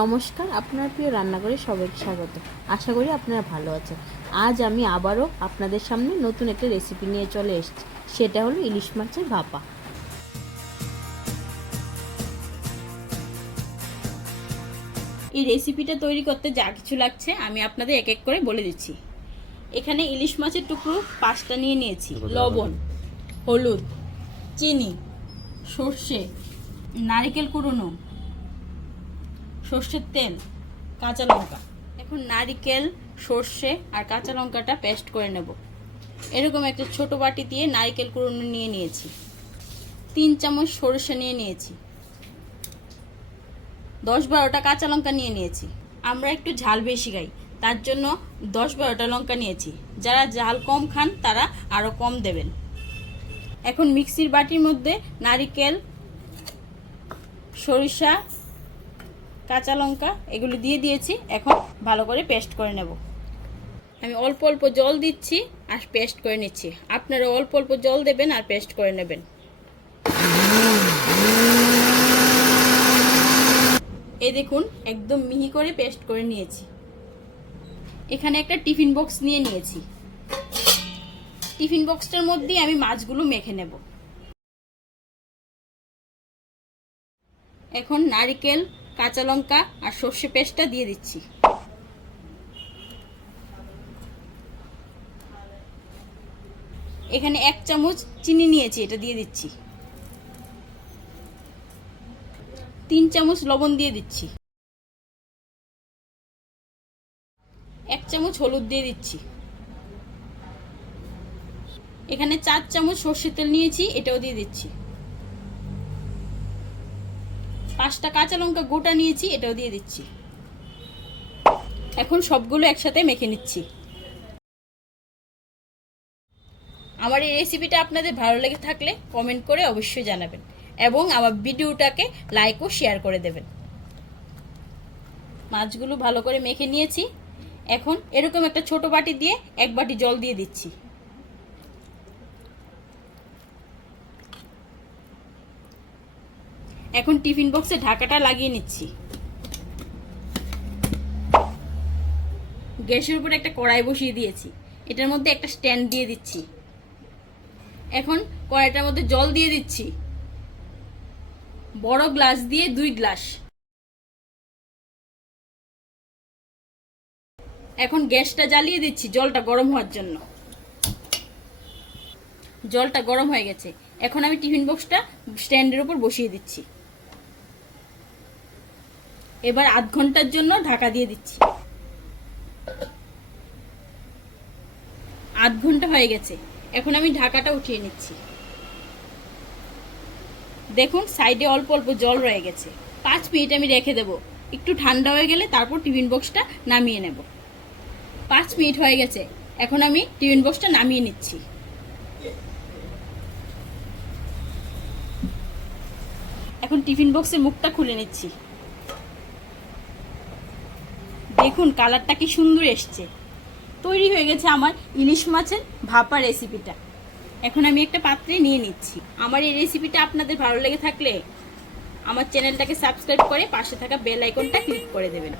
নমস্কার, আপনার প্রিয় রান্নাঘরে সবাইকে স্বাগত। আশা করি আপনারা ভালো আছেন। আজ আমি আবারও আপনাদের সামনে নতুন একটা রেসিপি নিয়ে চলে এসেছি। সেটা হলো ইলিশ মাছের ভাপা। এই রেসিপিটা তৈরি করতে যা কিছু লাগছে আমি আপনাদের এক এক করে বলে দিচ্ছি। এখানে ইলিশ মাছের টুকরো 5টা নিয়ে নিয়েছি, লবণ, হলুদ, চিনি, সর্ষে, নারকেল কুড়োনো, সর্ষের তেল, কাঁচা লঙ্কা। এখন নারকেল, সর্ষে আর কাঁচা লঙ্কাটা পেস্ট করে নেব। এরকম একটা ছোট বাটি দিয়ে নারকেল কুড়োনো নিয়ে নিয়েছি, 3 চামচ সর্ষে নিয়ে নিয়েছি, 10-12টা কাঁচা লঙ্কা নিয়ে নিয়েছি। আমরা একটু ঝাল বেশি খাই, তার জন্য 10-12টা লঙ্কা নিয়েছি। যারা ঝাল কম খান তারা আরও কম দেবেন। এখন মিক্সির বাটির মধ্যে নারকেল, সরিষা, কাঁচা লঙ্কা এগুলো দিয়ে দিয়েছি। এখন ভালো করে পেস্ট করে নেব। আমি অল্প অল্প জল দিচ্ছি আর পেস্ট করে নিচ্ছি। আপনারা অল্প অল্প জল দেবেন আর পেস্ট করে নেবেন। এই দেখুন, একদম মিহি করে পেস্ট করে নিয়েছি। এখানে একটা টিফিন বক্স নিয়ে নিয়েছি। টিফিন বক্সটার মধ্যে আমি মাছগুলো মেখে নেব। এখন নারকেল, কাঁচা লঙ্কা আর সর্ষে পেস্টটা দিয়ে দিচ্ছি। এখানে 1 চামচ চিনি নিয়েছি, এটা দিয়ে দিচ্ছি। 3 চামচ লবণ দিয়ে দিচ্ছি। 1 চামচ হলুদ দিয়ে দিচ্ছি। এখানে 4 চামচ সর্ষের তেল নিয়েছি, এটাও দিয়ে দিচ্ছি। 5টা কাঁচা লঙ্কা গোটা নিয়েছি, এটাও দিয়ে দিচ্ছি। এখন সবগুলো একসাথে মেখে নিচ্ছি। আমার এই রেসিপিটা আপনাদের ভালো লেগে থাকলে কমেন্ট করে অবশ্যই জানাবেন এবং আমার ভিডিওটাকে লাইক ও শেয়ার করে দেবেন। মাছগুলো ভালো করে মেখে নিয়েছি। এখন এরকম একটা ছোট বাটি দিয়ে 1 বাটি জল দিয়ে দিচ্ছি। এখন টিফিন বক্সে ঢাকাটা লাগিয়ে নিচ্ছি। গ্যাসের উপর একটা কড়াই বসিয়ে দিয়েছি। এটার মধ্যে একটা স্ট্যান্ড দিয়ে দিচ্ছি। এখন কড়াইটার মধ্যে জল দিয়ে দিচ্ছি। বড় গ্লাস দিয়ে 2 গ্লাস। এখন গ্যাসটা জ্বালিয়ে দিচ্ছি জলটা গরম হওয়ার জন্য। জলটা গরম হয়ে গেছে। এখন আমি টিফিন বক্সটা স্ট্যান্ডের উপর বসিয়ে দিচ্ছি। এবার আধ ঘন্টার জন্য ঢাকা দিয়ে দিচ্ছি। আধ ঘন্টা হয়ে গেছে। এখন আমি ঢাকাটা উঠিয়ে নিচ্ছি। দেখুন, সাইডে অল্প অল্প জল রয়ে গেছে। 5 মিনিট আমি রেখে দেব। একটু ঠান্ডা হয়ে গেলে তারপর টিফিন বক্সটা নামিয়ে নেব। 5 মিনিট হয়ে গেছে। এখন আমি টিফিন বক্সটা নামিয়ে নিচ্ছি। এখন টিফিন বক্সের মুখটা খুলে নিচ্ছি। দেখুন, কালারটা কি সুন্দর এসছে। তৈরি হয়ে গেছে আমার ইলিশ মাছের ভাপা রেসিপিটা। এখন আমি একটা পাত্রে নিয়ে নিচ্ছি। আমার এই রেসিপিটা আপনাদের ভালো লেগে থাকলে আমার চ্যানেলটাকে সাবস্ক্রাইব করে পাশে থাকা বেল আইকনটা ক্লিক করে দেবেন।